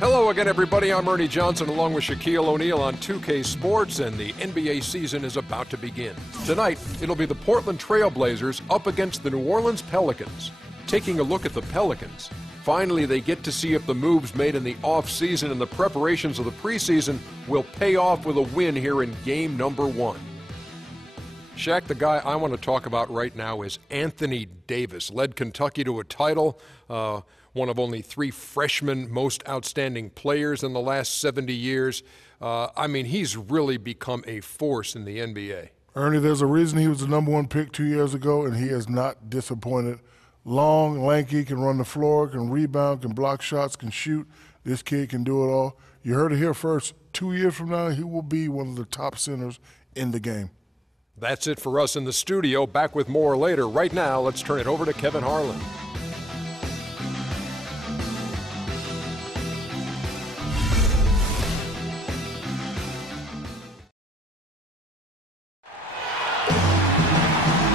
Hello again, everybody. I'm Ernie Johnson along with Shaquille O'Neal on 2K Sports, and the NBA season is about to begin. Tonight, it'll be the Portland Trail Blazers up against the New Orleans Pelicans. Taking a look at the Pelicans, finally they get to see if the moves made in the offseason and the preparations of the preseason will pay off with a win here in game number 1. Shaq, the guy I want to talk about right now is Anthony Davis. Led Kentucky to a title, one of only 3 freshman most outstanding players in the last 70 years. He's really become a force in the NBA. Ernie, there's a reason he was the #1 pick 2 years ago, and he has not disappointed. Long, lanky, can run the floor, can rebound, can block shots, can shoot. This kid can do it all. You heard it here first. 2 years from now, he will be one of the top centers in the game. That's it for us in the studio. Back with more later. Right now, let's turn it over to Kevin Harlan.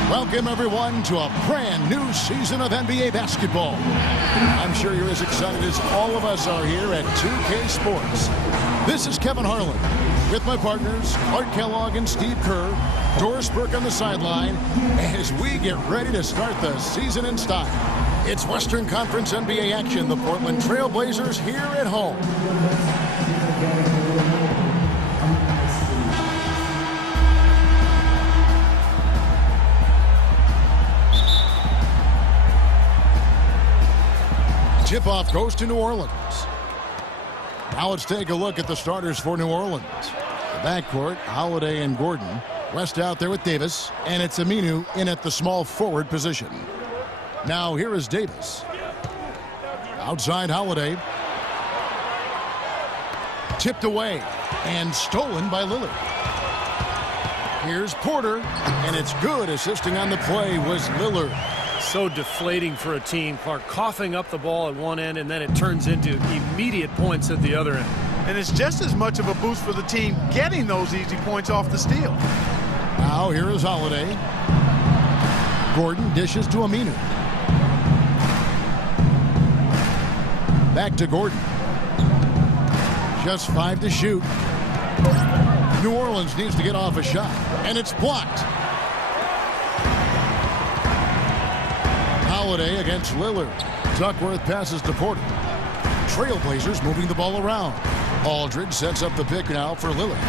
Welcome, everyone, to a brand new season of NBA basketball. I'm sure you're as excited as all of us are here at 2K Sports. This is Kevin Harlan with my partners, Art Kellogg and Steve Kerr, Doris Burke on the sideline, as we get ready to start the season in style. It's Western Conference NBA action, the Portland Trail Blazers here at home. Tip-off goes to New Orleans. Now let's take a look at the starters for New Orleans. The backcourt, Holiday and Gordon. West out there with Davis, and it's Aminu in at the small forward position. Now here is Davis. Outside Holiday. Tipped away and stolen by Lillard. Here's Porter, and it's good. Assisting on the play was Lillard. So deflating for a team. Clark coughing up the ball at one end, and then it turns into immediate points at the other end. And it's just as much of a boost for the team getting those easy points off the steal. Now here is Holiday. Gordon dishes to Aminu. Back to Gordon. Just 5 to shoot. New Orleans needs to get off a shot, and it's blocked. Holiday against Lillard. Duckworth passes to Porter. Trailblazers moving the ball around. Aldridge sets up the pick now for Lillard.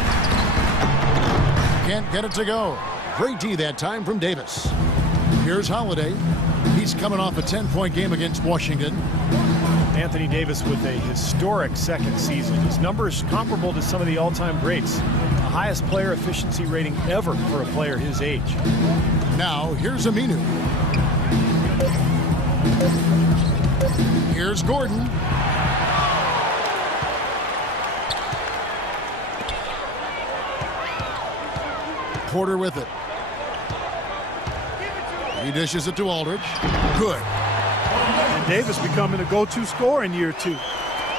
Can't get it to go. Great D that time from Davis. Here's Holiday. He's coming off a 10-point game against Washington. Anthony Davis with a historic second season. His numbers comparable to some of the all-time greats. The highest player efficiency rating ever for a player his age. Now here's Aminu. Here's Gordon. Porter with it. He dishes it to Aldridge. Good. And Davis becoming a go-to scorer in year 2,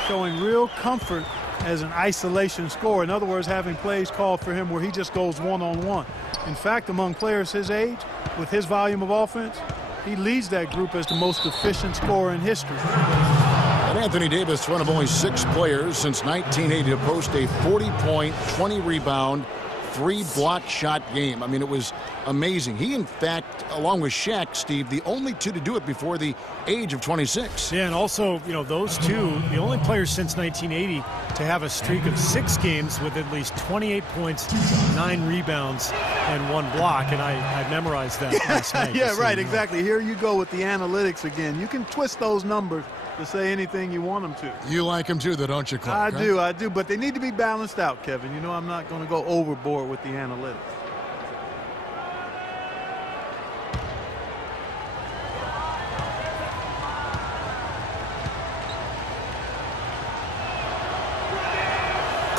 showing real comfort as an isolation scorer. In other words, having plays called for him where he just goes one-on-one. In fact, among players his age, with his volume of offense, he leads that group as the most efficient scorer in history. And Anthony Davis, one of only 6 players since 1980 to post a 40-point, 20-rebound, 3-block shot game. I mean, it was amazing. He, in fact, along with Shaq, Steve, the only 2 to do it before the age of 26. Yeah, and also, those 2, the only players since 1980 to have a streak of 6 games with at least 28 points, 9 rebounds, and 1 block, and I memorized that last night. Yeah, right, exactly. Here you go with the analytics again. You can twist those numbers to say anything you want them to. You like them too, though, don't you, Clark? I do, but they need to be balanced out, Kevin. I'm not going to go overboard with the analytics.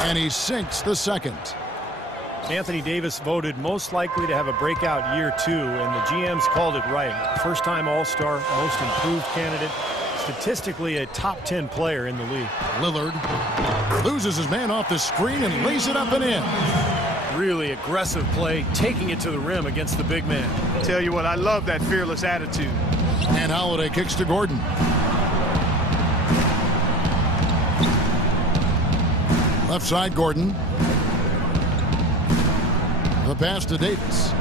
And he sinks the second. Anthony Davis voted most likely to have a breakout year 2, and the GMs called it right. First-time All-Star, most improved candidate, statistically a top 10 player in the league. Lillard loses his man off the screen and lays it up and in. Really aggressive play, taking it to the rim against the big man. Tell you what, I love that fearless attitude. And Holiday kicks to Gordon. Left side, Gordon. The pass to Davis.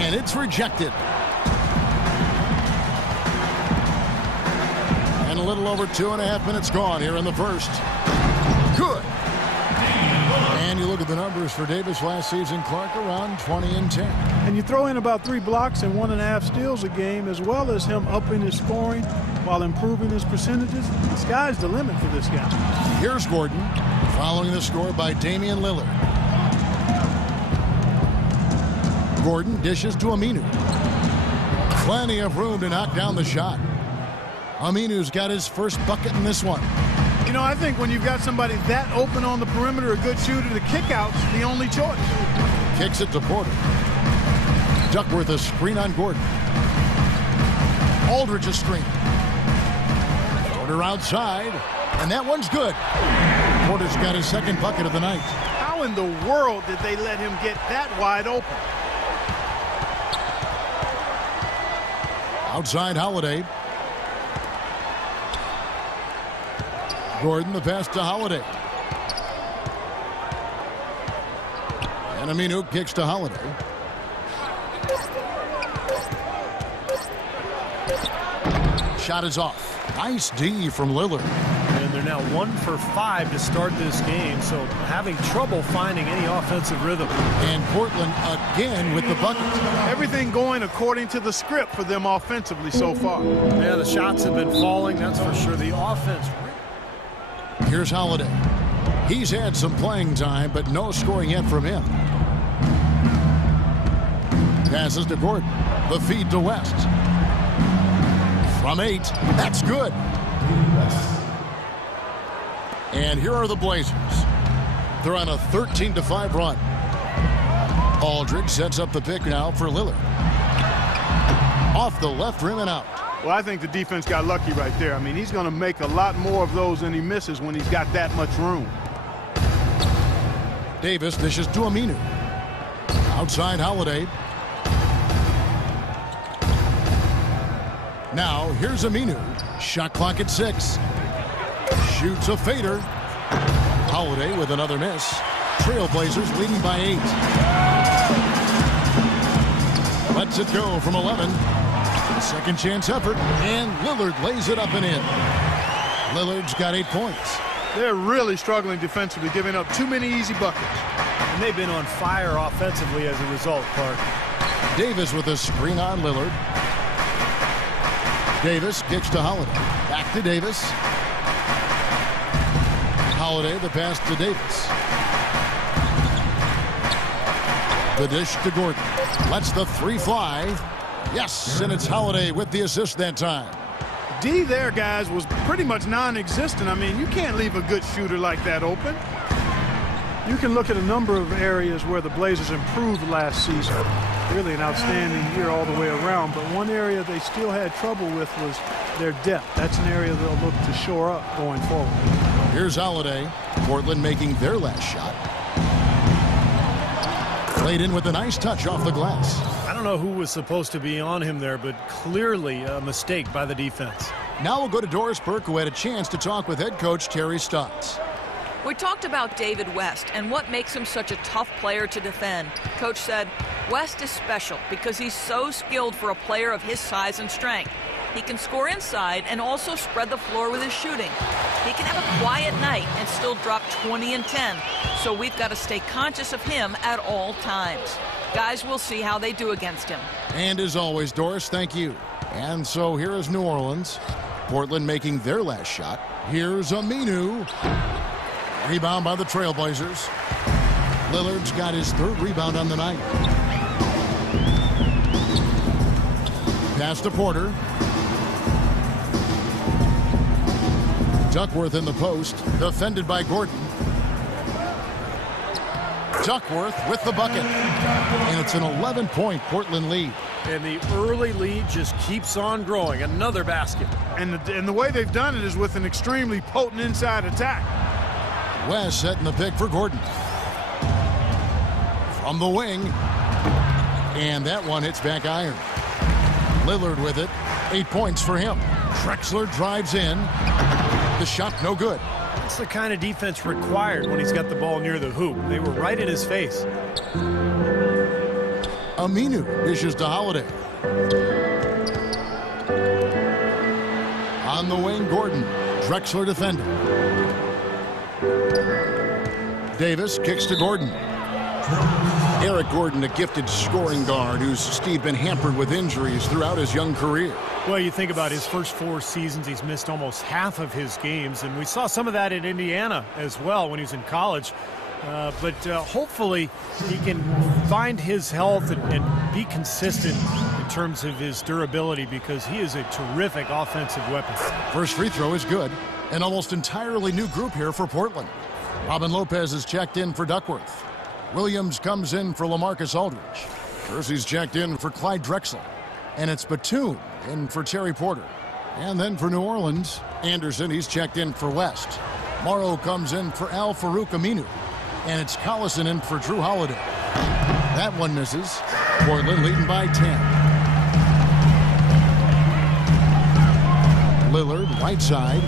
And it's rejected. And a little over 2.5 minutes gone here in the first. Good. And you look at the numbers for Davis last season, Clark, around 20 and 10. And you throw in about 3 blocks and 1.5 steals a game, as well as him upping his scoring while improving his percentages. The sky's the limit for this guy. Here's Gordon, following the score by Damian Lillard. Gordon dishes to Aminu. Plenty of room to knock down the shot. Aminu's got his first bucket in this one. You know, I think when you've got somebody that open on the perimeter, a good shooter, the kick-out's the only choice. Kicks it to Porter. Duckworth a screen on Gordon. Aldridge a screen. Porter outside, and that one's good. Porter's got his second bucket of the night. How in the world did they let him get that wide open? Outside Holiday. Gordon, the pass to Holiday. And Aminu kicks to Holiday. Shot is off. Nice D from Lillard. And they're now 1 for 5 to start this game, so having trouble finding any offensive rhythm. And Portland again with the bucket. Everything going according to the script for them offensively so far. Yeah, the shots have been falling, that's for sure. The offense. Here's Holiday. He's had some playing time, but no scoring yet from him. Passes to Gordon. The feed to West. From 8. That's good. And here are the Blazers. They're on a 13-5 run. Aldridge sets up the pick now for Lillard. Off the left rim and out. Well, I think the defense got lucky right there. I mean, he's going to make a lot more of those than he misses when he's got that much room. Davis dishes to Aminu. Outside Holiday. Now, here's Aminu. Shot clock at 6. Shoots a fader. Holiday with another miss. Trailblazers leading by 8. Lets it go from 11. Second chance effort, and Lillard lays it up and in. Lillard's got 8 points. They're really struggling defensively, giving up too many easy buckets. And they've been on fire offensively as a result, Clark. Davis with a screen on Lillard. Davis kicks to Holiday. Back to Davis. Holiday, the pass to Davis. The dish to Gordon. Lets the 3 fly. Yes, and it's Holiday with the assist that time. D there, guys, was pretty much non-existent. I mean, you can't leave a good shooter like that open. You can look at a number of areas where the Blazers improved last season. Really an outstanding year all the way around. But one area they still had trouble with was their depth. That's an area they'll look to shore up going forward. Here's Holiday. Portland making their last shot. Played in with a nice touch off the glass. I don't know who was supposed to be on him there, but clearly a mistake by the defense. Now we'll go to Doris Burke, who had a chance to talk with head coach Terry Stotts. We talked about David West and what makes him such a tough player to defend. Coach said, West is special because he's so skilled for a player of his size and strength. He can score inside and also spread the floor with his shooting. He can have a quiet night and still drop 20 and 10. So we've got to stay conscious of him at all times. Guys, we'll see how they do against him. And as always, Doris, thank you. And so here is New Orleans. Portland making their last shot. Here's Aminu. Rebound by the Trailblazers. Lillard's got his 3rd rebound on the night. Pass to Porter. Duckworth in the post, defended by Gordon. Duckworth with the bucket. And it's an 11-point Portland lead. And the early lead just keeps on growing. Another basket. And the way they've done it is with an extremely potent inside attack. West setting the pick for Gordon. From the wing. And that one hits back iron. Lillard with it. 8 points for him. Drexler drives in. The shot no good. That's the kind of defense required when he's got the ball near the hoop. They were right in his face. Aminu dishes to Holiday. On the wing, Gordon. Drexler defending. Davis kicks to Gordon. Eric Gordon, a gifted scoring guard who's been hampered with injuries throughout his young career. Well, you think about his first 4 seasons, he's missed almost half of his games, and we saw some of that in Indiana as well when he was in college. But hopefully he can find his health and be consistent in terms of his durability, because he is a terrific offensive weapon. First free throw is good. An almost entirely new group here for Portland. Robin Lopez is checked in for Duckworth. Williams comes in for LaMarcus Aldridge. Kersey's checked in for Clyde Drexler. And it's Batum in for Terry Porter. And then for New Orleans, Anderson, he's checked in for West. Morrow comes in for Al Farouk Aminu. And it's Collison in for Drew Holiday. That one misses. Portland leading by 10. Lillard, right side.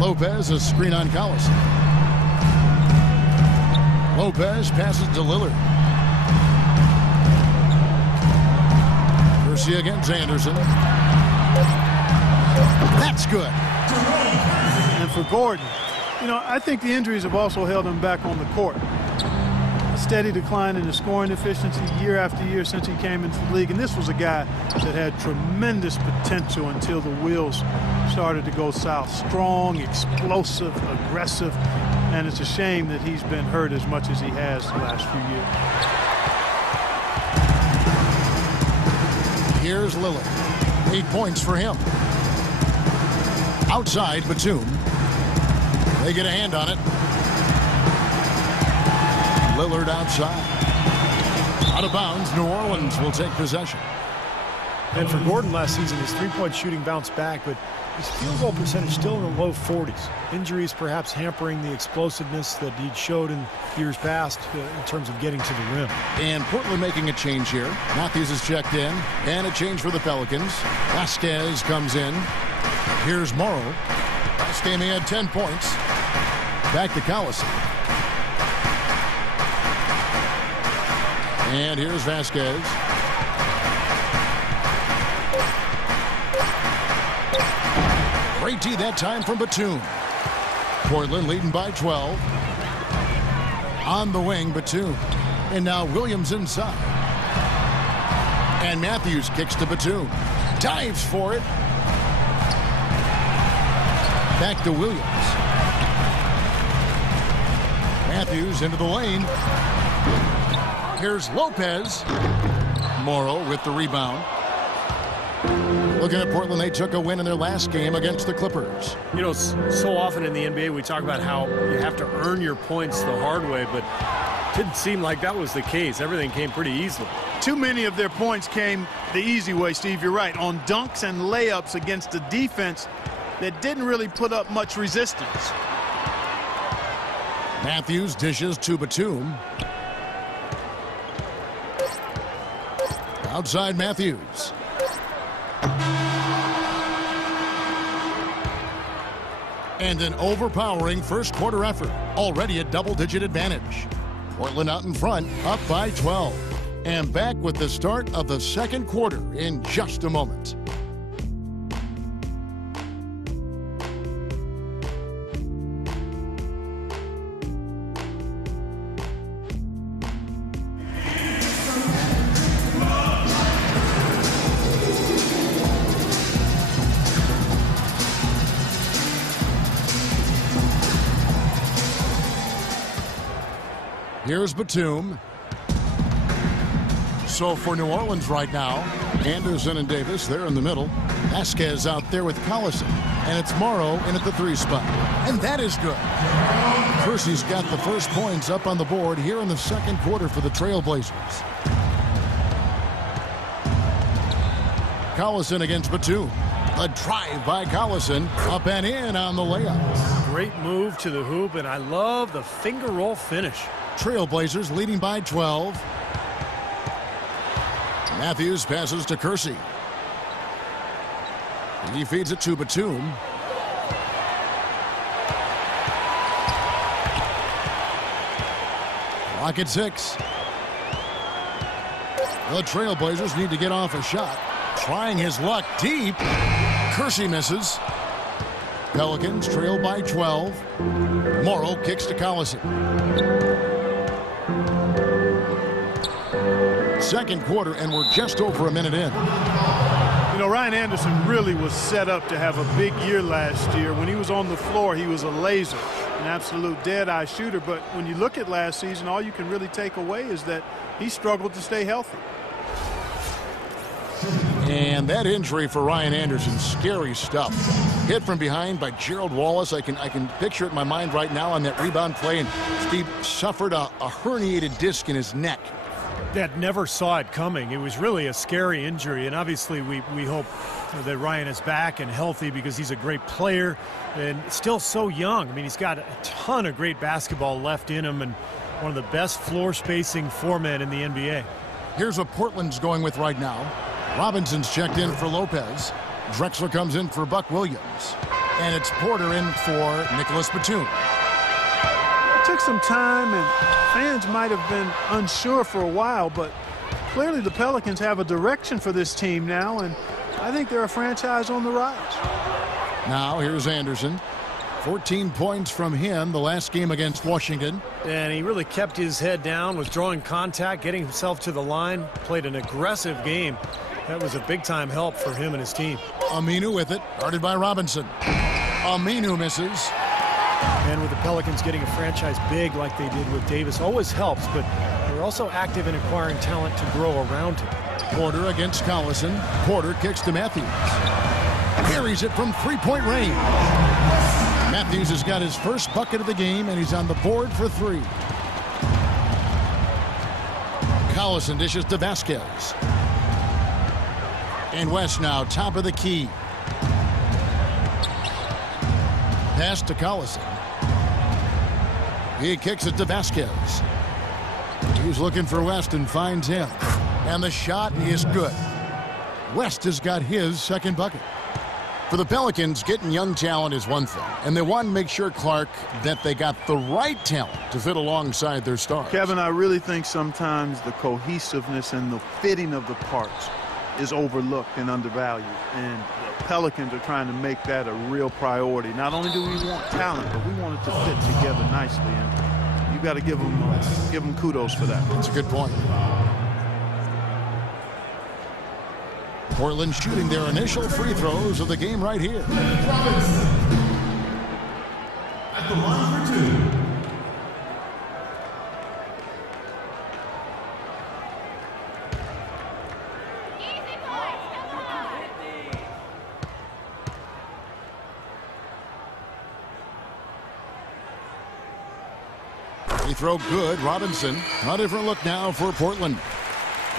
Lopez, a screen on Collison. Lopez passes to Lillard. Kersey against Anderson. That's good. And for Gordon, you know, I think the injuries have also held him back on the court. A steady decline in his scoring efficiency year after year since he came into the league. And this was a guy that had tremendous potential until the wheels started to go south. Strong, explosive, aggressive. And it's a shame that he's been hurt as much as he has the last few years. Here's Lillard. 8 points for him. Outside, Batum. They get a hand on it. Lillard outside. Out of bounds, New Orleans will take possession. And for Gordon last season, his three-point shooting bounced back, but his field goal percentage still in the low 40s. Injuries perhaps hampering the explosiveness that he showed in years past in terms of getting to the rim. And Portland making a change here. Matthews is checked in. And a change for the Pelicans. Vasquez comes in. Here's Morrow. Last game he had 10 points. Back to Collison. And here's Vasquez. Great D that time from Batum. Portland leading by 12. On the wing, Batum. And now Williams inside. And Matthews kicks to Batum. Dives for it. Back to Williams. Matthews into the lane. Here's Lopez. Morrow with the rebound. Looking at Portland, they took a win in their last game against the Clippers. You know, so often in the NBA we talk about how you have to earn your points the hard way, but it didn't seem like that was the case. Everything came pretty easily. Too many of their points came the easy way, Steve. You're right. On dunks and layups against a defense that didn't really put up much resistance. Matthews dishes to Batum. Outside Matthews. And an overpowering first quarter effort. Already a double-digit advantage. Portland out in front, up by 12. And back with the start of the second quarter in just a moment. Here's Batum. So for New Orleans right now, Anderson and Davis, they're in the middle. Vasquez out there with Collison. And it's Morrow in at the 3 spot. And that is good. Kersey's got the first points up on the board here in the second quarter for the Trailblazers. Collison against Batum. A drive by Collison. Up and in on the layup. Great move to the hoop, and I love the finger roll finish. Trailblazers leading by 12. Matthews passes to Kersey. He feeds it to Batum. Clock at 6. The Trailblazers need to get off a shot. Trying his luck deep. Kersey misses. Pelicans trail by 12. Morrow kicks to Collison. Second quarter, and we're just over a minute in. You know, Ryan Anderson really was set up to have a big year last year. When he was on the floor, he was a laser, an absolute dead-eye shooter. But when you look at last season, all you can really take away is that he struggled to stay healthy. And that injury for Ryan Anderson, scary stuff. Hit from behind by Gerald Wallace. I can picture it in my mind right now on that rebound play. And Steve suffered a herniated disc in his neck. That never saw it coming. It was really a scary injury, and obviously we hope that Ryan is back and healthy because he's a great player and still so young. I mean, he's got a ton of great basketball left in him and one of the best floor spacing four-men in the NBA. Here's what Portland's going with right now. Robinson's checked in for Lopez. Drexler comes in for Buck Williams. And it's Porter in for Nicholas Batum. It took some time, and fans might have been unsure for a while, but clearly the Pelicans have a direction for this team now, and I think they're a franchise on the rise. Now here's Anderson. 14 points from him the last game against Washington. And he really kept his head down, was drawing contact, getting himself to the line, played an aggressive game. That was a big-time help for him and his team. Aminu with it, guarded by Robinson. Aminu misses. And with the Pelicans getting a franchise big like they did with Davis always helps, but they're also active in acquiring talent to grow around him. Porter against Collison. Porter kicks to Matthews. Carries it from three-point range. Matthews has got his first bucket of the game, and he's on the board for 3. Collison dishes to Vasquez. And West now top of the key. Pass to Collison. He kicks it to Vasquez. He's looking for West and finds him. And the shot is good. West has got his second bucket. For the Pelicans, getting young talent is one thing. And they want to make sure, Clark, that they got the right talent to fit alongside their stars. Kevin, I really think sometimes the cohesiveness and the fitting of the parts is overlooked and undervalued. And the Pelicans are trying to make that a real priority. Not only do we want talent, but we want it to fit together nicely. And you got to give them kudos for that. That's a good point. Portland shooting their initial free throws of the game right here. At the line for 2. Free throw good. Robinson. A different look now for Portland.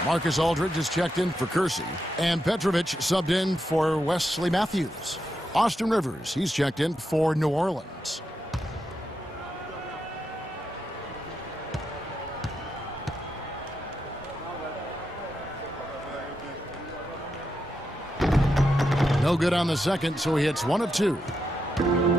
Marcus Aldridge is checked in for Kersey. And Petrovic subbed in for Wesley Matthews. Austin Rivers, he's checked in for New Orleans. No good on the second, so he hits 1 of 2.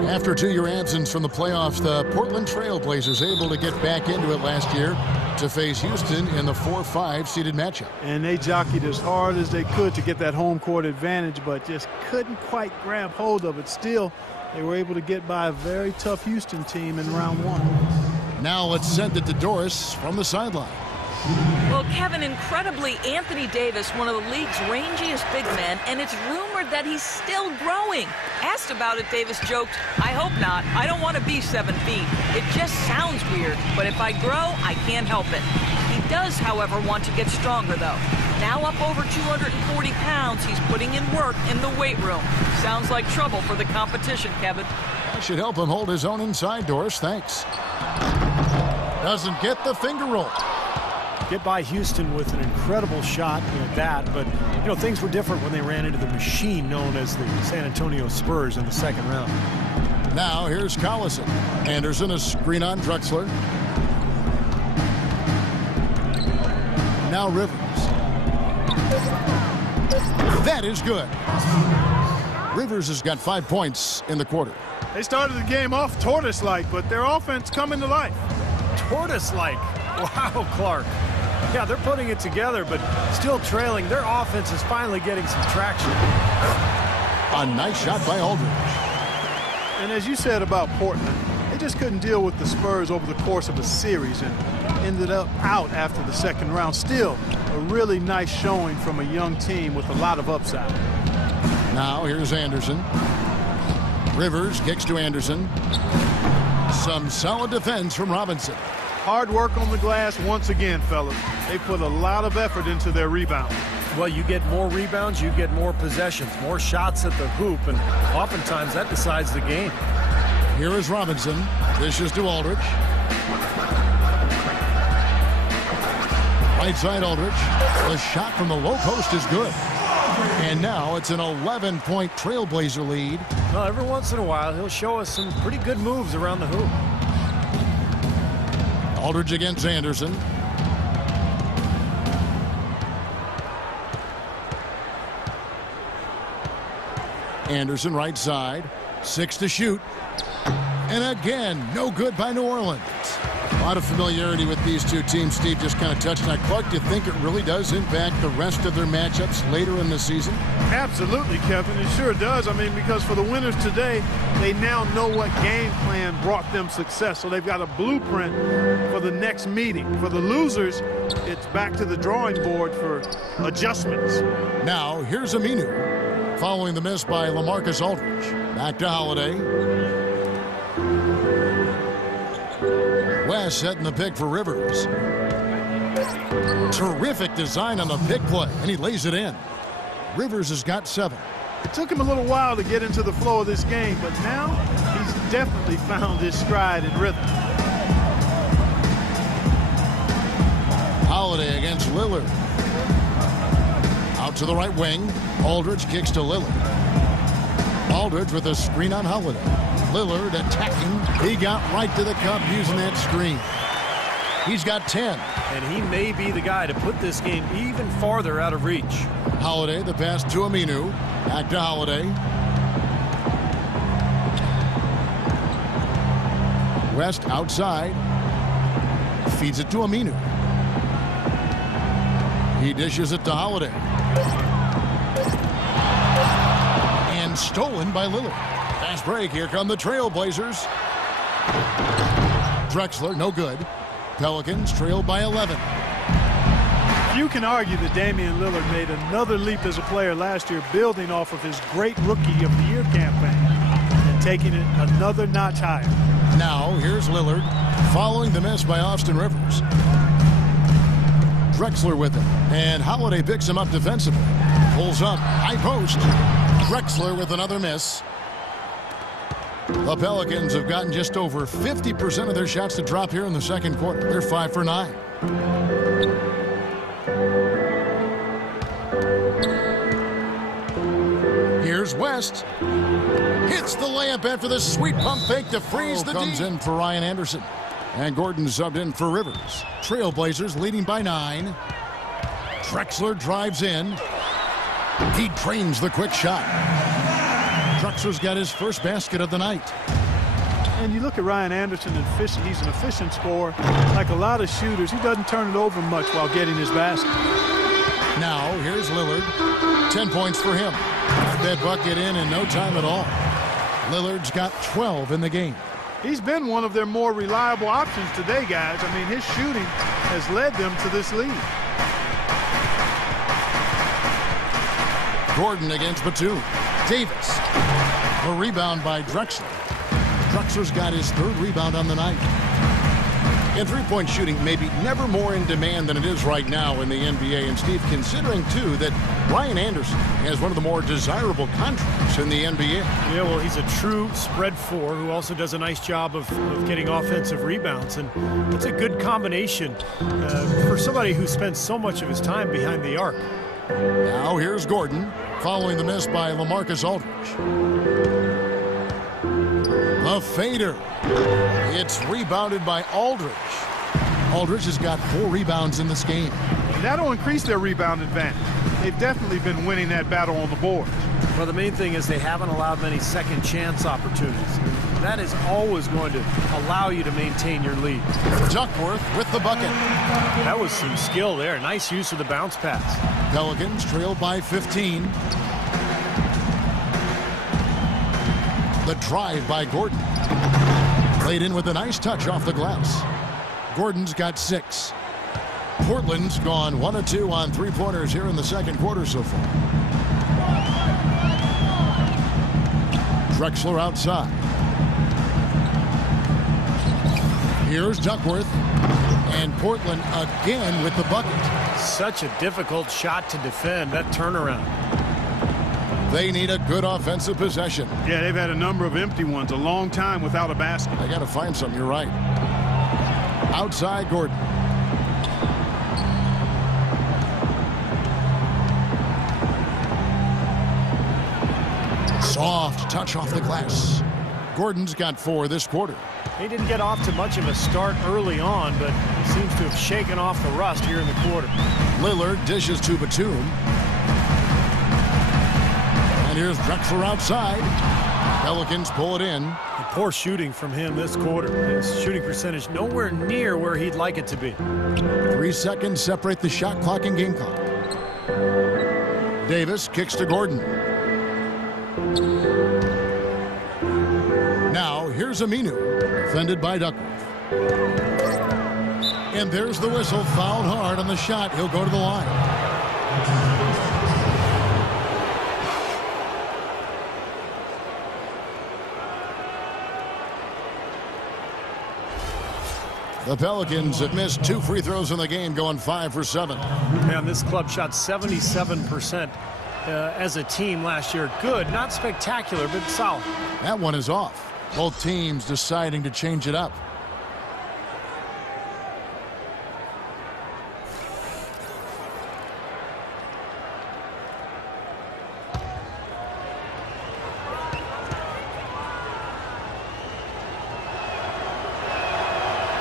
After 2-year absence from the playoffs, the Portland Trail Blazers able to get back into it last year to face Houston in the 4-5 seeded matchup. And they jockeyed as hard as they could to get that home court advantage, but just couldn't quite grab hold of it. Still, they were able to get by a very tough Houston team in round 1. Now let's send it to Doris from the sideline. Well, Kevin, incredibly, Anthony Davis, one of the league's rangiest big men, and it's rumored that he's still growing. Asked about it, Davis joked, "I hope not. I don't want to be 7 feet. It just sounds weird, but if I grow, I can't help it." He does, however, want to get stronger, though. Now up over 240 pounds, he's putting in work in the weight room. Sounds like trouble for the competition, Kevin. That should help him hold his own inside, Doris. Thanks. Doesn't get the finger roll. Get by Houston with an incredible shot at that, but things were different when they ran into the machine known as the San Antonio Spurs in the second round. Now here's Collison. Anderson a screen on Drexler. Now Rivers. That is good. Rivers has got 5 points in the quarter. They started the game off tortoise-like, but their offense coming to life. Tortoise-like. Wow, Clark. Yeah, they're putting it together, but still trailing. Their offense is finally getting some traction. A nice shot by Aldridge. And as you said about Portland, they just couldn't deal with the Spurs over the course of a series and ended up out after the second round. Still, a really nice showing from a young team with a lot of upside. Now here's Anderson. Rivers kicks to Anderson. Some solid defense from Robinson. Hard work on the glass once again, fellas. They put a lot of effort into their rebound. Well, you get more rebounds, you get more possessions, more shots at the hoop, and oftentimes that decides the game. Here is Robinson. Dishes to Aldridge. Right side Aldridge. The shot from the low post is good. And now it's an 11-point Trailblazer lead. Well, every once in a while, he'll show us some pretty good moves around the hoop. Aldridge against Anderson. Anderson right side. 6 to shoot. And again, no good by New Orleans. A lot of familiarity with these two teams. Steve just kind of touched on. Clark, do you think it really does impact the rest of their matchups later in the season? Absolutely, Kevin. It sure does. I mean, because for the winners today, they now know what game plan brought them success. So they've got a blueprint for the next meeting. For the losers, it's back to the drawing board for adjustments. Now, here's Aminu. Following the miss by LaMarcus Aldridge. Back to Holiday. West setting the pick for Rivers. Terrific design on the pick play, and he lays it in. Rivers has got 7. It took him a little while to get into the flow of this game, but now he's definitely found his stride and rhythm. Holiday against Lillard. Out to the right wing. Aldridge kicks to Lillard. Aldridge with a screen on Holiday. Lillard attacking. He got right to the cup using that screen. He's got 10. And he may be the guy to put this game even farther out of reach. Holiday, the pass to Aminu. Back to Holiday. West outside. Feeds it to Aminu. He dishes it to Holiday. And stolen by Lillard. Fast break. Here come the Trailblazers. Drexler, no good. Pelicans trail by 11. You can argue that Damian Lillard made another leap as a player last year, building off of his great Rookie of the Year campaign and taking it another notch higher. Now, here's Lillard following the miss by Austin Rivers. Drexler with him. And Holiday picks him up defensively. Pulls up. High post. Drexler with another miss. The Pelicans have gotten just over 50% of their shots to drop here in the second quarter. They're 5 for 9. Here's West. Hits the layup after the sweet pump fake to freeze the comes in for Ryan Anderson. And Gordon subbed in for Rivers. Trailblazers leading by 9. Drexler drives in. He trains the quick shot. Drexler's got his first basket of the night. And you look at Ryan Anderson, he's an efficient scorer. Like a lot of shooters, he doesn't turn it over much while getting his basket. Now, here's Lillard. 10 points for him. Got that bucket in no time at all. Lillard's got 12 in the game. He's been one of their more reliable options today, guys. I mean, his shooting has led them to this lead. Gordon against Batum. Davis. A rebound by Drexler. Drexler's got his 3rd rebound on the night. And three-point shooting may be never more in demand than it is right now in the NBA. And Steve, considering, too, that Ryan Anderson has one of the more desirable contracts in the NBA. Yeah, well, he's a true spread 4 who also does a nice job of getting offensive rebounds. And it's a good combination for somebody who spends so much of his time behind the arc. Now here's Gordon following the miss by LaMarcus Aldridge. A fader. It's rebounded by Aldridge. Aldridge has got 4 rebounds in this game. And that'll increase their rebound advantage. They've definitely been winning that battle on the boards. Well, the main thing is they haven't allowed many second chance opportunities. That is always going to allow you to maintain your lead. Duckworth with the bucket. That was some skill there. Nice use of the bounce pass. Pelicans trail by 15. The drive by Gordon. Played in with a nice touch off the glass. Gordon's got 6. Portland's gone 1 of 2 on three-pointers here in the second quarter so far. Drexler outside. Here's Duckworth. And Portland again with the bucket. Such a difficult shot to defend, that turnaround. They need a good offensive possession. Yeah, they've had a number of empty ones, a long time without a basket. They got to find some, you're right. Outside Gordon. Soft touch off the glass. Gordon's got 4 this quarter. He didn't get off to much of a start early on, but seems to have shaken off the rust here in the quarter. Lillard dishes to Batum. And here's Drexler outside. Pelicans pull it in. And poor shooting from him this quarter. His shooting percentage nowhere near where he'd like it to be. 3 seconds separate the shot clock and game clock. Davis kicks to Gordon. Now here's Aminu, defended by Duckworth. And there's the whistle, fouled hard on the shot. He'll go to the line. The Pelicans have missed 2 free throws in the game, going 5 for 7. Man, this club shot 77% as a team last year. Good, not spectacular, but solid. That one is off. Both teams deciding to change it up.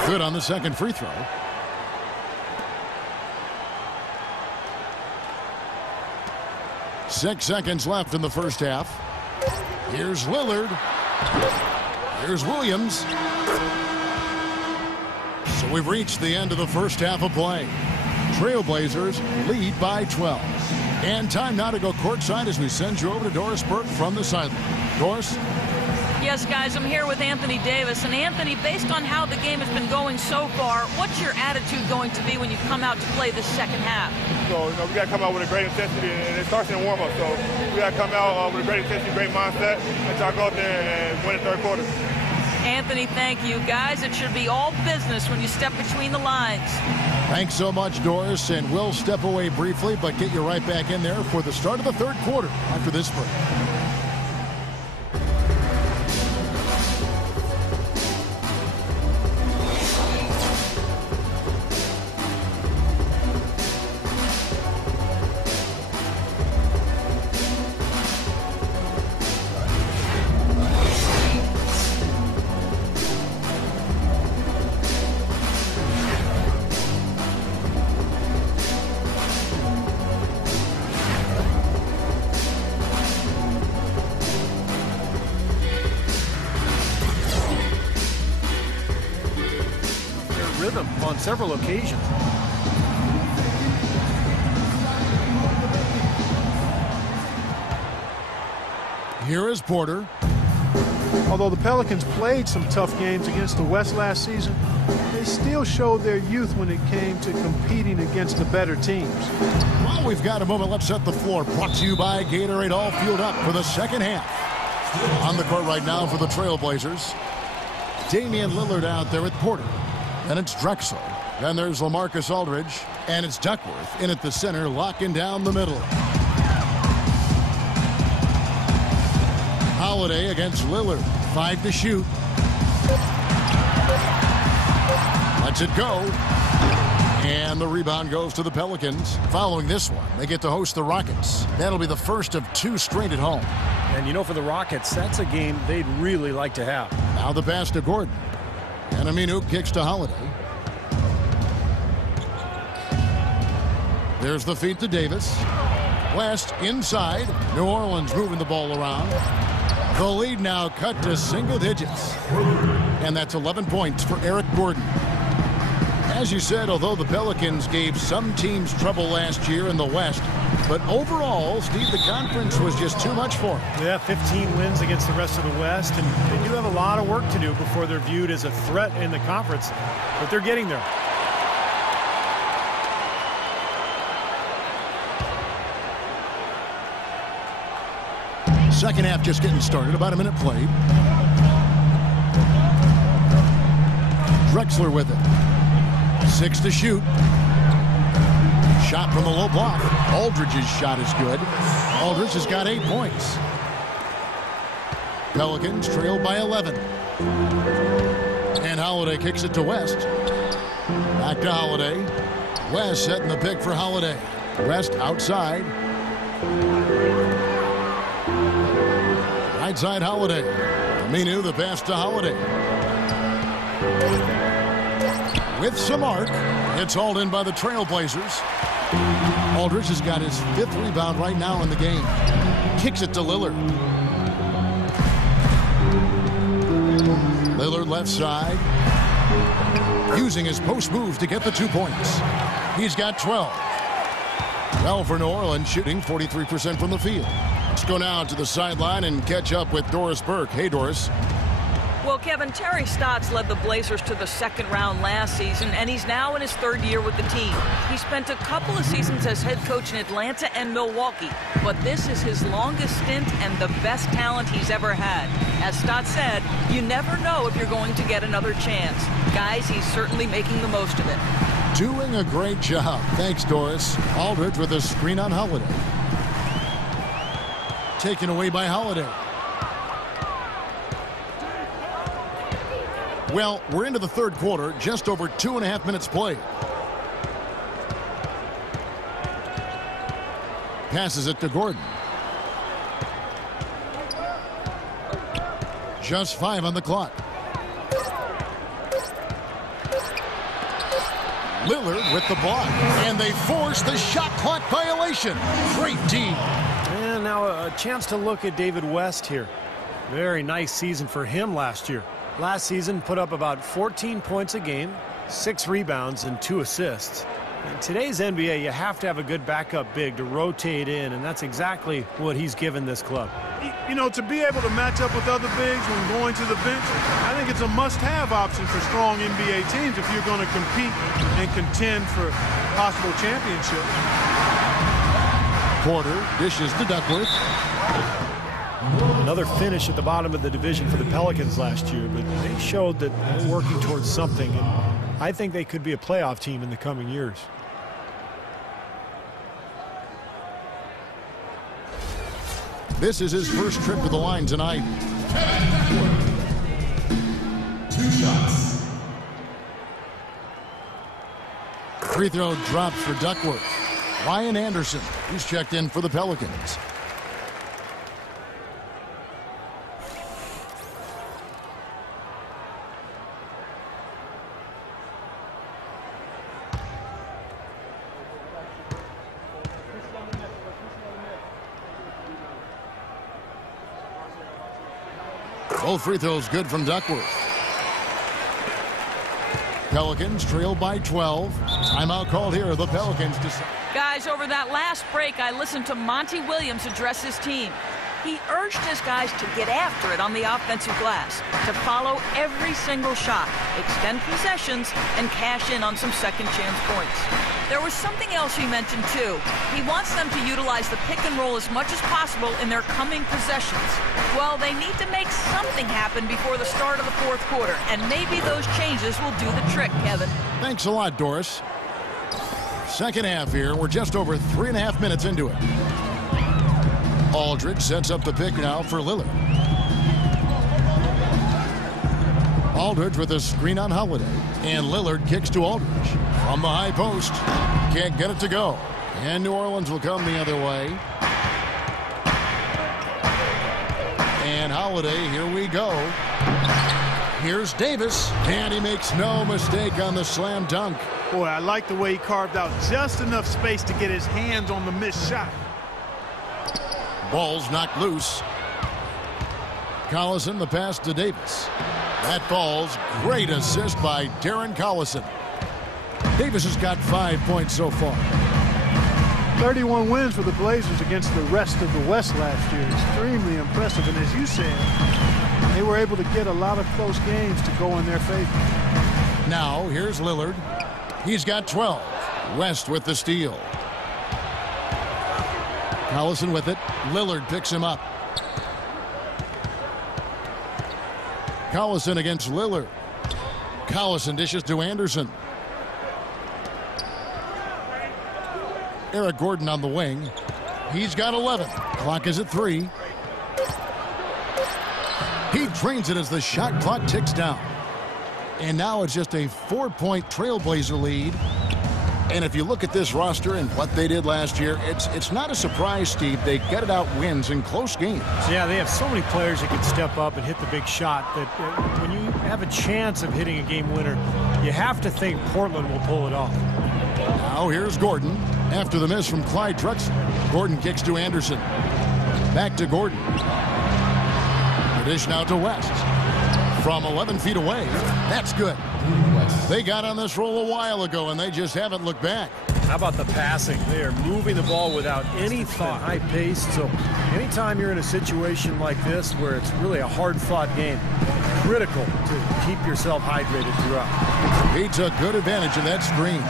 Good on the second free throw. Six seconds left in the first half. Here's Lillard. Here's Williams. So we've reached the end of the first half of play. Trailblazers lead by 12. And time now to go courtside as we send you over to Doris Burke from the sideline. Doris? Yes, guys, I'm here with Anthony Davis. And Anthony, based on how the game has been going so far, what's your attitude going to be when you come out to play the second half? So, we got to come out with a great intensity, and it starts in the warm-up. So we got to come out with a great intensity, great mindset, and try to go out there and win the third quarter. Anthony, thank you. Guys, it should be all business when you step between the lines. Thanks so much, Doris, and we'll step away briefly, but get you right back in there for the start of the third quarter after this break. On several occasions. Here is Porter. Although the Pelicans played some tough games against the West last season, they still showed their youth when it came to competing against the better teams. Well, we've got a moment. Let's set the floor. Brought to you by Gatorade, all fueled up for the second half. On the court right now for the Trailblazers, Damian Lillard out there with Porter. And it's Drexler. Then there's LaMarcus Aldridge. And it's Duckworth in at the center, locking down the middle. Holiday against Lillard. 5 to shoot. Lets it go. And the rebound goes to the Pelicans. Following this one, they get to host the Rockets. That'll be the first of 2 straight at home. And you know, for the Rockets, that's a game they'd really like to have. Now the pass to Gordon. And Aminu kicks to Holiday. There's the feed to Davis. West inside. New Orleans moving the ball around. The lead now cut to single digits. And that's 11 points for Eric Gordon. As you said, although the Pelicans gave some teams trouble last year in the West, but overall, Steve, the conference was just too much for them. Yeah, 15 wins against the rest of the West, and they do have a lot of work to do before they're viewed as a threat in the conference, but they're getting there. Second half just getting started, about a minute played. Drexler with it. 6 to shoot. Shot from the low block. Aldridge's shot is good. Aldridge has got 8 points. Pelicans trail by 11. And Holiday kicks it to West. Back to Holiday. West setting the pick for Holiday. West outside. Right side Holiday. Aminu the pass to Holiday. With some arc, it's hauled in by the Trailblazers. Aldridge has got his 5th rebound right now in the game. Kicks it to Lillard. Lillard left side. Using his post move to get the 2 points. He's got 12. Well for New Orleans, shooting 43% from the field. Let's go now to the sideline and catch up with Doris Burke. Hey, Doris. Well, Kevin, Terry Stotts led the Blazers to the second round last season, and he's now in his 3rd year with the team. He spent a couple of seasons as head coach in Atlanta and Milwaukee, but this is his longest stint and the best talent he's ever had. As Stotts said, you never know if you're going to get another chance. Guys, he's certainly making the most of it. Doing a great job. Thanks, Doris. Aldridge with a screen on Holiday. Taken away by Holiday. Well, we're into the 3rd quarter, just over 2.5 minutes played. Passes it to Gordon. Just 5 on the clock. Lillard with the block, and they force the shot clock violation. Great D. And now a chance to look at David West here. Very nice season for him last year. Last season put up about 14 points a game, 6 rebounds, and 2 assists. In today's NBA, you have to have a good backup big to rotate in, and that's exactly what he's given this club. You know, to be able to match up with other bigs when going to the bench, I think it's a must-have option for strong NBA teams if you're going to compete and contend for possible championships. Porter dishes to Duckworth. Another finish at the bottom of the division for the Pelicans last year, but they showed that they're working towards something, and I think they could be a playoff team in the coming years. This is his first trip to the line tonight. 2 shots. Free throw drops for Duckworth. Ryan Anderson, who's checked in for the Pelicans. Both free throws good from Duckworth. Pelicans trail by 12. Timeout called here. The Pelicans decide. Guys, over that last break, I listened to Monty Williams address his team. He urged his guys to get after it on the offensive glass, to follow every single shot, extend possessions, and cash in on some second-chance points. There was something else he mentioned, too. He wants them to utilize the pick and roll as much as possible in their coming possessions. Well, they need to make something happen before the start of the 4th quarter, and maybe those changes will do the trick, Kevin. Thanks a lot, Doris. Second half here. We're just over 3.5 minutes into it. Aldridge sets up the pick now for Lillard. Aldridge with a screen on Holiday. And Lillard kicks to Aldridge. From the high post. Can't get it to go. And New Orleans will come the other way. And Holiday, here we go. Here's Davis. And he makes no mistake on the slam dunk. Boy, I like the way he carved out just enough space to get his hands on the missed shot. Ball's knocked loose. Collison, the pass to Davis. That falls. Great assist by Darren Collison. Davis has got 5 points so far. 31 wins for the Blazers against the rest of the West last year. Extremely impressive. And as you said, they were able to get a lot of close games to go in their favor. Now, here's Lillard. He's got 12. West with the steal. Collison with it. Lillard picks him up. Collison against Lillard. Collison dishes to Anderson. Eric Gordon on the wing. He's got 11. Clock is at 3. He drains it as the shot clock ticks down. And now it's just a 4-point Trailblazer lead. And if you look at this roster and what they did last year, it's not a surprise, Steve. They gutted out wins in close games. Yeah, they have so many players that can step up and hit the big shot that when you have a chance of hitting a game winner, you have to think Portland will pull it off. Now here's Gordon. After the miss from Clyde Drexler, Gordon kicks to Anderson. Back to Gordon. The dish now to West. From 11 feet away. That's good. They got on this roll a while ago, and they just haven't looked back. How about the passing? They are moving the ball without any thought, high pace. So anytime you're in a situation like this where it's really a hard-fought game, critical to keep yourself hydrated throughout. He took good advantage of that screen.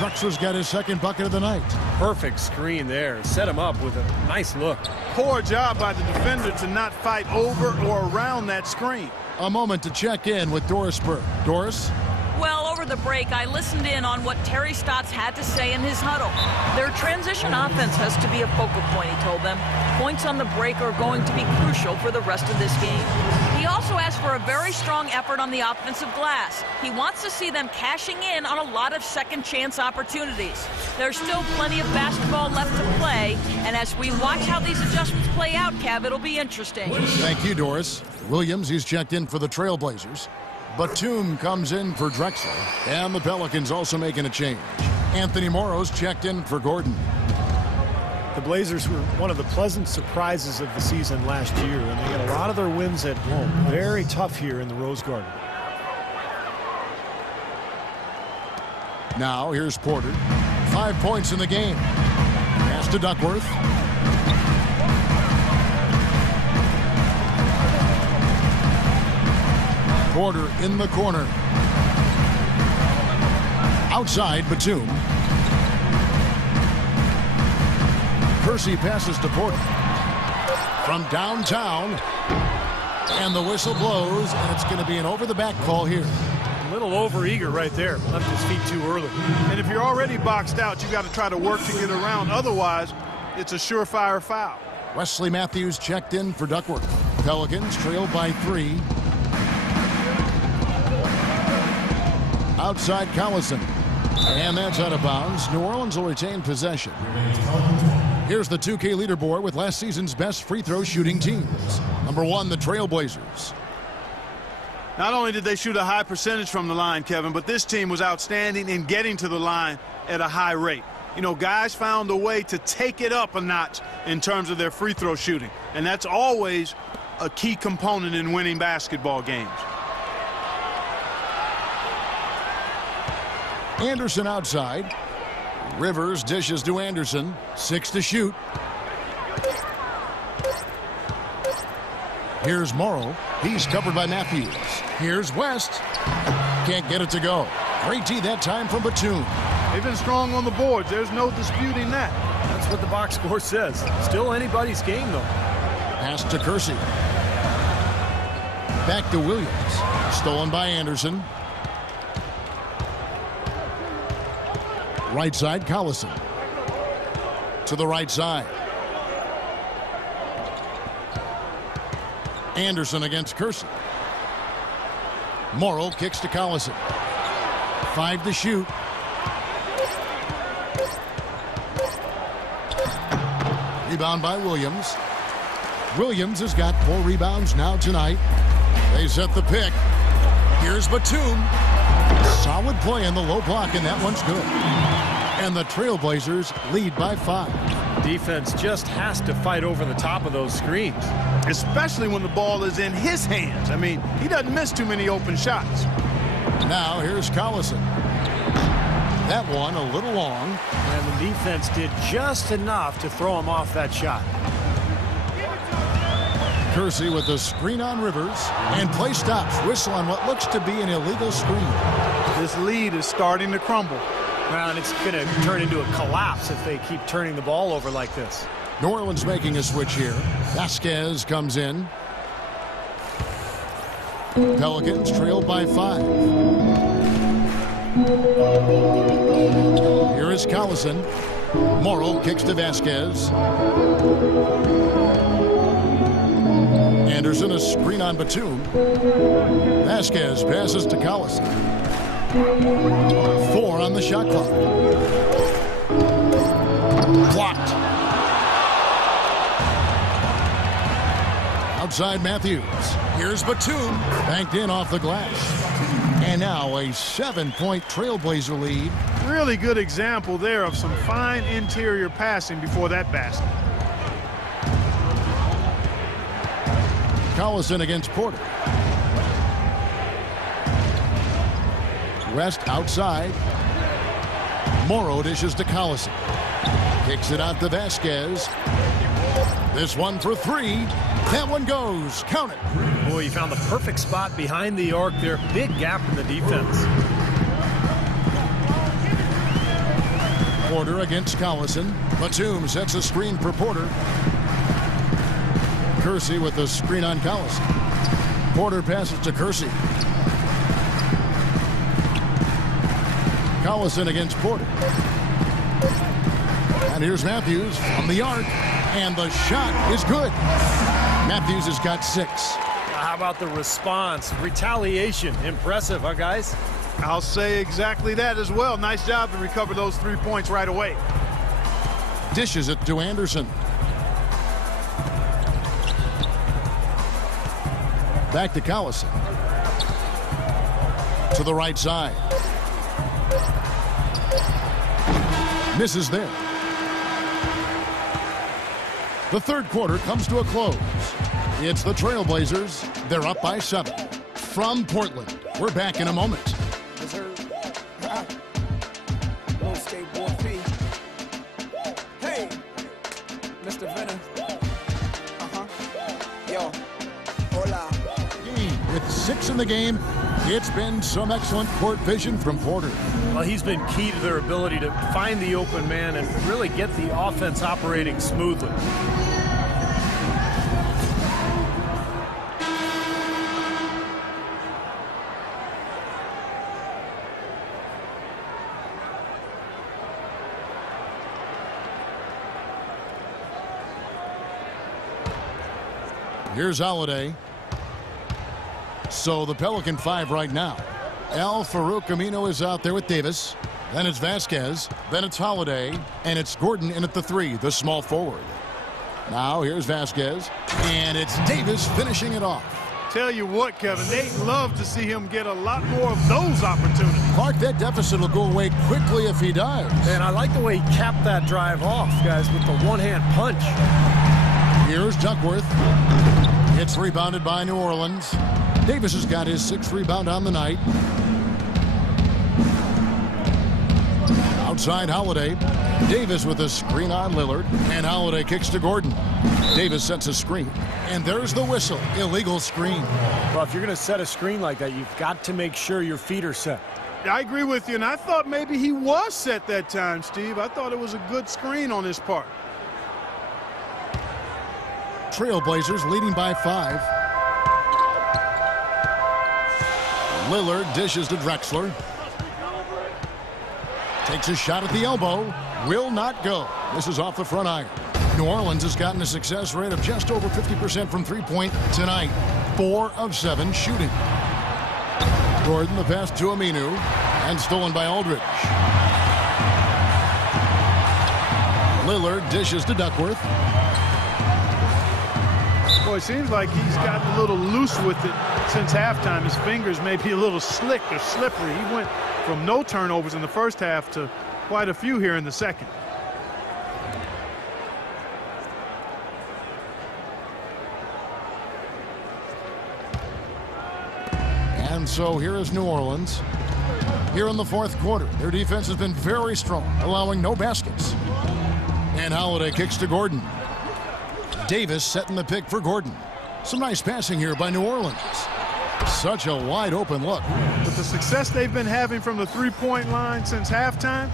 Drexler's got his second bucket of the night. Perfect screen there. Set him up with a nice look. Poor job by the defender to not fight over or around that screen. A moment to check in with Doris Burke. Doris? Well, over the break, I listened in on what Terry Stotts had to say in his huddle. Their transition offense has to be a focal point, he told them. Points on the break are going to be crucial for the rest of this game. He also asked for a very strong effort on the offensive glass. He wants to see them cashing in on a lot of second chance opportunities. There's still plenty of basketball left to play, and as we watch how these adjustments play out, Kev, it'll be interesting. Thank you, Doris. Williams, he's checked in for the Trailblazers. Batum comes in for Drexler, and the Pelicans also making a change. Anthony Morrow's checked in for Gordon. The Blazers were one of the pleasant surprises of the season last year, and they got a lot of their wins at home. Very tough here in the Rose Garden. Now here's Porter. 5 points in the game. Pass to Duckworth. Porter in the corner. Outside, Batum. Percy passes to Porter. From downtown. And the whistle blows, and it's going to be an over-the-back call here. A little over-eager right there. Left his feet too early. And if you're already boxed out, you got to try to work to get around. Otherwise, it's a surefire foul. Wesley Matthews checked in for Duckworth. Pelicans trail by 3. Outside Collison. And that's out of bounds. New Orleans will retain possession. Here's the 2K leaderboard with last season's best free throw shooting teams. Number 1, the Trailblazers. Not only did they shoot a high percentage from the line, Kevin, but this team was outstanding in getting to the line at a high rate. You know, guys found a way to take it up a notch in terms of their free throw shooting. And that's always a key component in winning basketball games. Anderson outside. Rivers dishes to Anderson. 6 to shoot. Here's Morrow. He's covered by Matthews. Here's West. Can't get it to go. Great D that time from Batum. They've been strong on the boards. There's no disputing that. That's what the box score says. Still anybody's game, though. Pass to Kersey. Back to Williams. Stolen by Anderson. Right side, Collison. To the right side. Anderson against Kersey. Morrow kicks to Collison. 5 to shoot. Rebound by Williams. Williams has got 4 rebounds now tonight. They set the pick. Here's Batum. Solid play in the low block, and that one's good. And the Trailblazers lead by 5. Defense just has to fight over the top of those screens. Especially when the ball is in his hands. I mean, he doesn't miss too many open shots. Now here's Collison. That one a little long. And the defense did just enough to throw him off that shot. Kersey with the screen on Rivers. And play stops. Whistle on what looks to be an illegal screen. This lead is starting to crumble. Well, and it's going to turn into a collapse if they keep turning the ball over like this. New Orleans making a switch here. Vasquez comes in. Pelicans trailed by 5. Here is Collison. Morrow kicks to Vasquez. Anderson a screen on Batum. Vasquez passes to Collison. 4 on the shot clock. Blocked. Outside Matthews. Here's Batum. Banked in off the glass. And now a 7-point Trailblazer lead. Really good example there of some fine interior passing before that basket. Collison against Porter. West outside. Morrow dishes to Collison. Kicks it out to Vasquez. This one for 3. That one goes. Count it. Boy, you found the perfect spot behind the arc there. Big gap in the defense. Porter against Collison. Batum sets a screen for Porter. Kersey with the screen on Collison. Porter passes to Kersey. Collison against Porter. And here's Matthews from the arc. And the shot is good. Matthews has got 6. How about the response? Retaliation. Impressive, huh, guys? I'll say exactly that as well. Nice job to recover those 3 points right away. Dishes it to Anderson. Back to Collison. To the right side. Misses there. The third quarter comes to a close. It's the Trailblazers. They're up by 7. From Portland, we're back in a moment. Hey, Mr. Venner. Yo, hola. With 6 in the game, it's been some excellent court vision from Porter. Well, he's been key to their ability to find the open man and really get the offense operating smoothly. Here's Holiday. So the Pelican 5 right now. Al Farouk Amino is out there with Davis. Then it's Vasquez. Then it's Holiday. And it's Gordon in at the 3, the small forward. Now here's Vasquez. And it's Davis finishing it off. Tell you what, Kevin, they'd love to see him get a lot more of those opportunities. Clark, that deficit will go away quickly if he does. And I like the way he capped that drive off, guys, with the one-hand punch. Here's Duckworth. It's rebounded by New Orleans. Davis has got his 6th rebound on the night. Outside Holiday. Davis with a screen on Lillard. And Holiday kicks to Gordon. Davis sets a screen. And there's the whistle. Illegal screen. Well, if you're going to set a screen like that, you've got to make sure your feet are set. I agree with you, and I thought maybe he was set that time, Steve. I thought it was a good screen on his part. Trailblazers leading by 5. Lillard dishes to Drexler. Takes a shot at the elbow. Will not go. This is off the front iron. New Orleans has gotten a success rate of just over 50% from three-point tonight. 4 of 7 shooting. Gordon the pass to Aminu. And stolen by Aldridge. Lillard dishes to Duckworth. Boy, it seems like he's gotten a little loose with it since halftime. His fingers may be a little slick or slippery. He went from no turnovers in the first half to quite a few here in the second. And so here is New Orleans. Here in the fourth quarter, their defense has been very strong, allowing no baskets. And Holiday kicks to Gordon. Davis setting the pick for Gordon. Some nice passing here by New Orleans. Such a wide open look. With the success they've been having from the three-point line since halftime,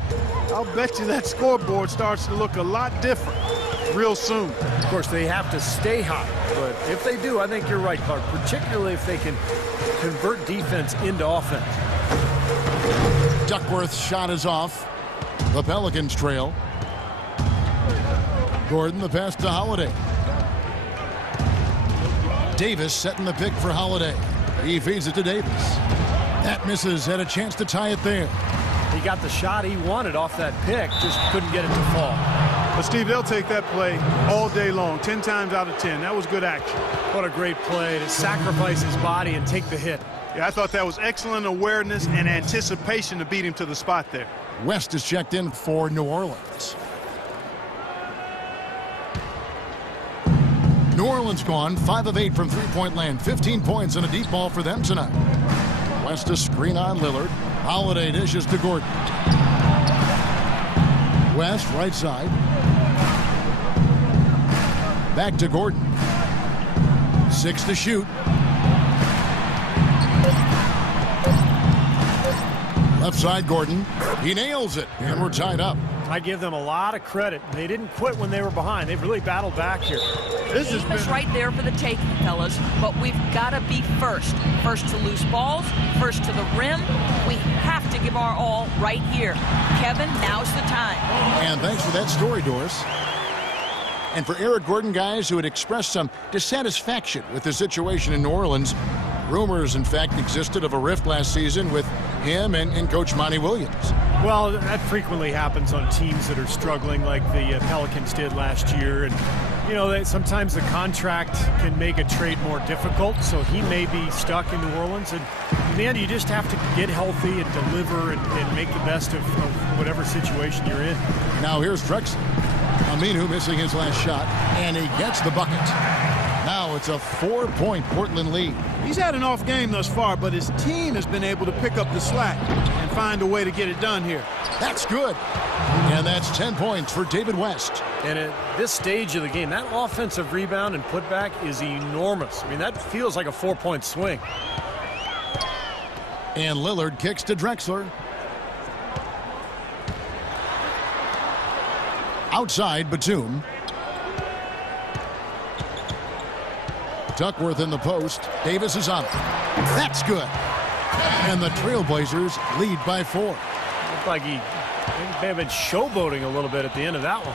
I'll bet you that scoreboard starts to look a lot different real soon. Of course, they have to stay hot, but if they do, I think you're right, Clark, particularly if they can convert defense into offense. Duckworth's shot is off. The Pelicans trail. Gordon, the pass to Holiday. Davis setting the pick for Holiday. He feeds it to Davis. That misses. Had a chance to tie it there. He got the shot he wanted off that pick, just couldn't get it to fall. But, Steve, they'll take that play all day long, 10 times out of 10. That was good action. What a great play to sacrifice his body and take the hit. Yeah, I thought that was excellent awareness and anticipation to beat him to the spot there. West is checked in for New Orleans. New Orleans gone 5 of 8 from three-point land. 15 points and a deep ball for them tonight. West a screen on Lillard. Holiday dishes to Gordon. West right side. Back to Gordon. 6 to shoot. Left side Gordon. He nails it. And we're tied up. I give them a lot of credit. They didn't quit when they were behind. They've really battled back here. This is right there for the taking, fellas, but we've got to be first. First to loose balls, first to the rim. We have to give our all right here. Kevin, now's the time. And thanks for that story, Doris. And for Eric Gordon, guys who had expressed some dissatisfaction with the situation in New Orleans, rumors, in fact, existed of a rift last season with him and Coach Monty Williams. Well, that frequently happens on teams that are struggling like the Pelicans did last year. And, you know, sometimes the contract can make a trade more difficult, so he may be stuck in New Orleans. And in the end, you just have to get healthy and deliver and make the best of whatever situation you're in. Now here's Drexler. Aminu missing his last shot, and he gets the bucket. Now it's a 4-point Portland lead. He's had an off game thus far, but his team has been able to pick up the slack and find a way to get it done here. That's good. And that's 10 points for David West. And at this stage of the game, that offensive rebound and putback is enormous. I mean, that feels like a 4-point swing. And Lillard kicks to Drexler. Outside, Batum. Duckworth in the post. Davis is on it. That's good. And the Trailblazers lead by 4. Looked like he may have been showboating a little bit at the end of that one.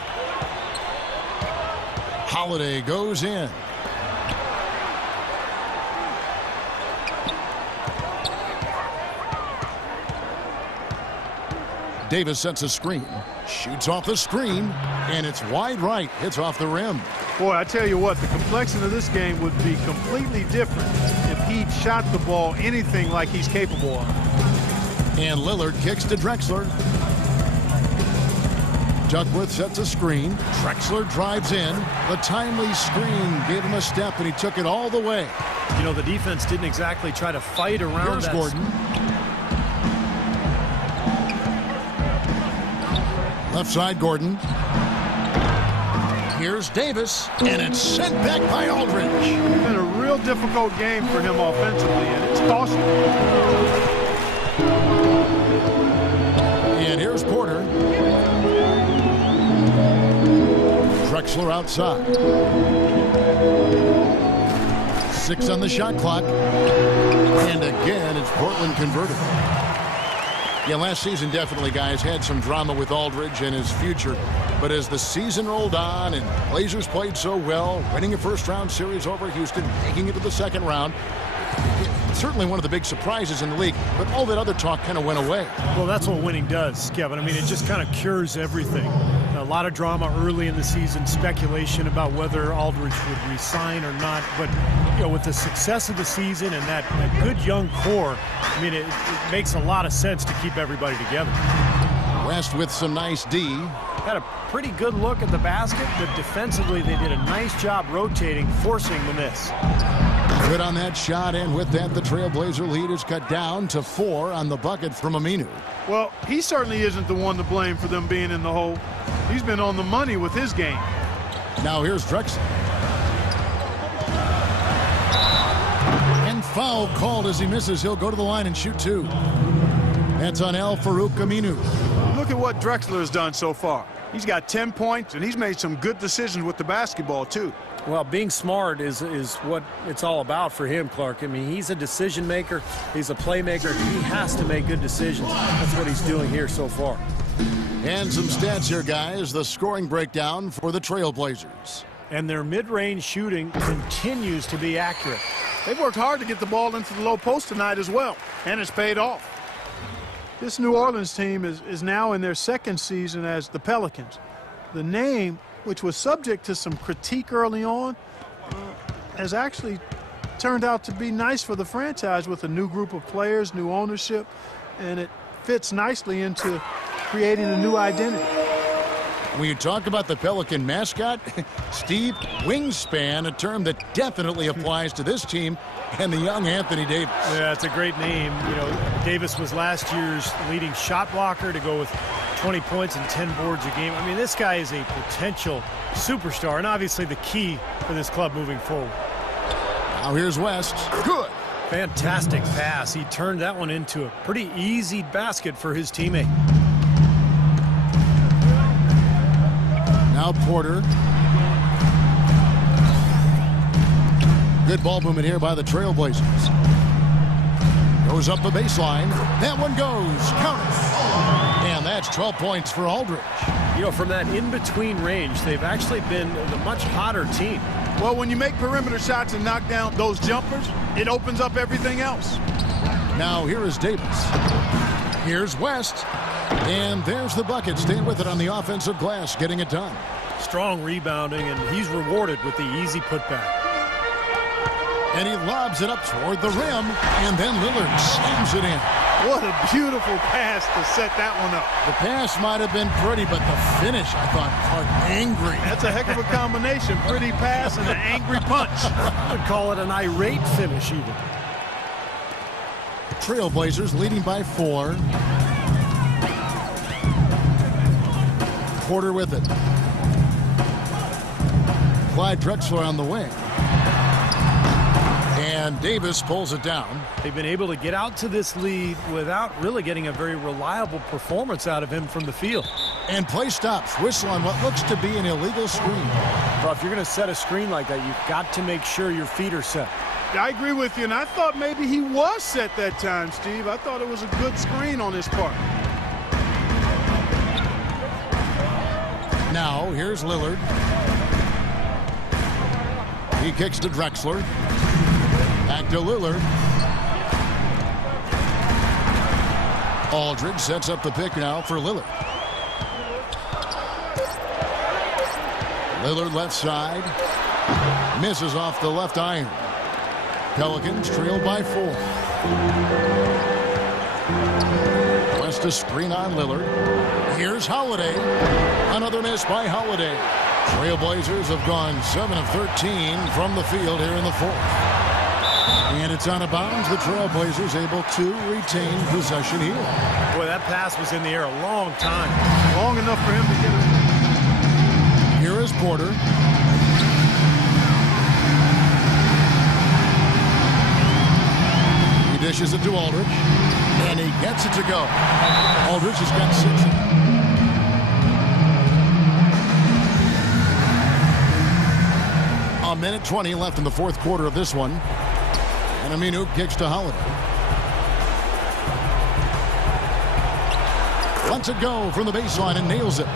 Holiday goes in. Davis sets a screen. Shoots off the screen. And it's wide right. Hits off the rim. Boy, I tell you what, the complexion of this game would be completely different if he shot the ball anything like he's capable of. And Lillard kicks to Drexler. Duckworth sets a screen. Drexler drives in. The timely screen gave him a step, and he took it all the way. You know, the defense didn't exactly try to fight around. Here's Gordon. Left side, Gordon. Here's Davis, and it's sent back by Aldridge. It's been a real difficult game for him offensively, and it's costly. And here's Porter. Drexler outside. 6 on the shot clock. And again, it's Portland converted. Yeah, last season definitely, guys, had some drama with Aldridge and his future. But as the season rolled on and Blazers played so well, winning a first-round series over Houston, making it to the second round, certainly one of the big surprises in the league, but all that other talk kind of went away. Well, that's what winning does, Kevin. I mean, it just kind of cures everything. A lot of drama early in the season, speculation about whether Aldridge would resign or not. But, you know, with the success of the season and that good young core, I mean, it makes a lot of sense to keep everybody together. West with some nice D. Had a pretty good look at the basket, but defensively they did a nice job rotating, forcing the miss. Good on that shot, and with that, the Trailblazer lead is cut down to 4 on the bucket from Aminu. Well, he certainly isn't the one to blame for them being in the hole. He's been on the money with his game. Now here's Drexler. And foul called as he misses. He'll go to the line and shoot 2. That's on Al-Farouq Aminu. Look at what Drexler has done so far. He's got 10 points, and he's made some good decisions with the basketball, too. Well, being smart is what it's all about for him, Clark. I mean, he's a decision maker. He's a playmaker. He has to make good decisions. That's what he's doing here so far. And some stats here, guys. The scoring breakdown for the Trailblazers. And their mid-range shooting continues to be accurate. They've worked hard to get the ball into the low post tonight as well, and it's paid off. This New Orleans team is now in their second season as the Pelicans. The name, which was subject to some critique early on, has actually turned out to be nice for the franchise with a new group of players, new ownership, and it fits nicely into creating a new identity. When you talk about the Pelican mascot, Steve, wingspan, a term that definitely applies to this team and the young Anthony Davis. Yeah, it's a great name. You know, Davis was last year's leading shot blocker to go with 20 points and 10 boards a game. I mean, this guy is a potential superstar and obviously the key for this club moving forward. Now here's West. Good. Fantastic pass. He turned that one into a pretty easy basket for his teammate. Now Porter. Good ball movement here by the Trailblazers. Goes up the baseline. That one goes. Count it. And that's 12 points for Aldridge. You know, from that in-between range, they've actually been the much hotter team. Well, when you make perimeter shots and knock down those jumpers, it opens up everything else. Now here is Davis. Here's West. And there's the bucket. Staying with it on the offensive glass, getting it done. Strong rebounding, and he's rewarded with the easy putback. And he lobs it up toward the rim, and then Lillard slams it in. What a beautiful pass to set that one up. The pass might have been pretty, but the finish, I thought, angry. That's a heck of a combination. Pretty pass and an angry punch. I would call it an irate finish even. Trailblazers leading by 4. Porter with it. Clyde Drexler on the wing. And Davis pulls it down. They've been able to get out to this lead without really getting a very reliable performance out of him from the field. And play stops. Whistle on what looks to be an illegal screen. Well, if you're going to set a screen like that, you've got to make sure your feet are set. I agree with you, and I thought maybe he was set that time, Steve. I thought it was a good screen on his part. Now, here's Lillard. He kicks to Drexler. Back to Lillard. Aldridge sets up the pick now for Lillard. Lillard left side. Misses off the left iron. Pelicans trailed by 4. West a screen on Lillard. Here's Holiday. Another miss by Holiday. Trailblazers have gone 7 of 13 from the field here in the 4th. And it's out of bounds. The Trailblazers able to retain possession here. Boy, that pass was in the air a long time. Long enough for him to get it. Here is Porter. He dishes it to Aldridge. And he gets it to go. Aldridge has got 6. A minute 20 left in the 4th quarter of this one. And Aminu kicks to Holiday. Lets it go from the baseline and nails it.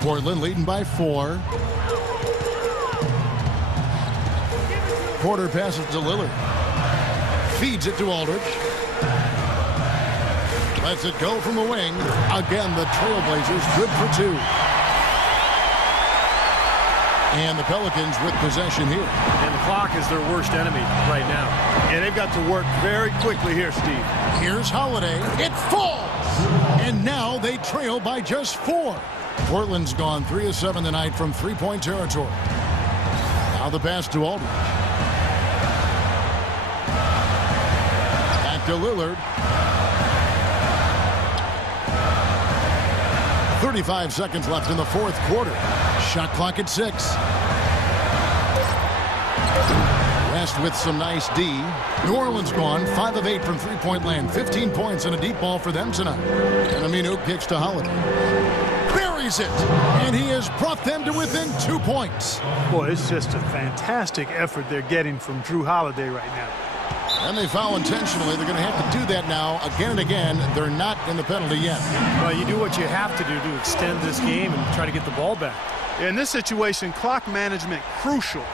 Portland leading by 4. Porter passes to Lillard. Feeds it to Aldridge. Lets it go from the wing. Again, the Trailblazers good for 2. And the Pelicans with possession here. And the clock is their worst enemy right now. And they've got to work very quickly here, Steve. Here's Holiday. It falls! And now they trail by just 4. Portland's gone 3 of 7 tonight from 3-point territory. Now the pass to Aldridge. Back to Lillard. 35 seconds left in the fourth quarter. Shot clock at 6. West with some nice D. New Orleans gone 5 of 8 from three-point land. 15 points and a deep ball for them tonight. And Aminu kicks to Holiday. Buries it. And he has brought them to within 2 points. Boy, it's just a fantastic effort they're getting from Drew Holiday right now. And they foul intentionally. They're going to have to do that now again and again. They're not in the penalty yet. Well, you do what you have to do to extend this game and try to get the ball back. In this situation, clock management crucial.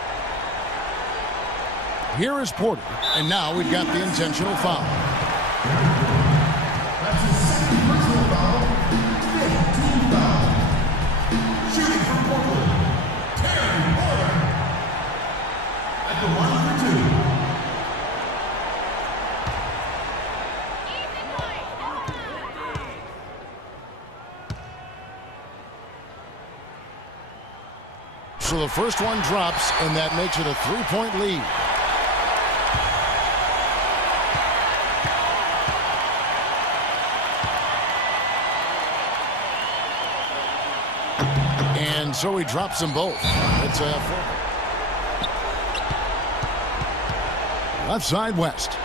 Here is Porter. And now we've got the intentional foul. That's his second personal foul. Fifth team foul. Shooting for Portland, Terry Porter. At the line for 2. So the first one drops, and that makes it a 3-point lead. And so he drops them both. It's a left side West.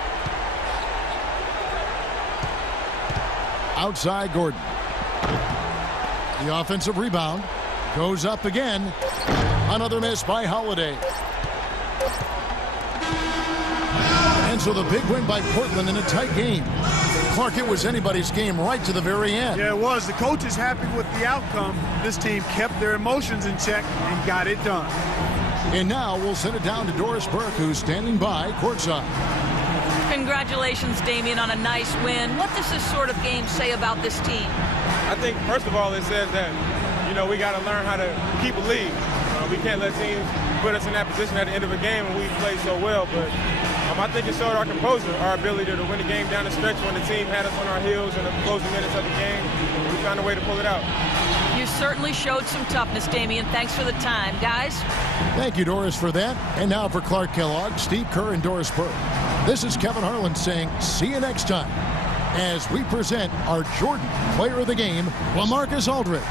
Outside Gordon. The offensive rebound goes up again. Another miss by Holiday. And so the big win by Portland in a tight game. Clark, it was anybody's game right to the very end. Yeah, it was. The coach is happy with the outcome. This team kept their emotions in check and got it done. And now we'll send it down to Doris Burke, who's standing by courtside. Congratulations, Damian, on a nice win. What does this sort of game say about this team? I think, first of all, it says that, we got to learn how to keep a lead. We can't let teams put us in that position at the end of a game, and we played so well. But I think it showed our composure, our ability to win the game down the stretch when the team had us on our heels in the closing minutes of the game. We found a way to pull it out. You certainly showed some toughness, Damian. Thanks for the time, guys. Thank you, Doris, for that. And now for Clark Kellogg, Steve Kerr, and Doris Burke. This is Kevin Harlan saying see you next time as we present our Jordan Player of the Game, LaMarcus Aldridge.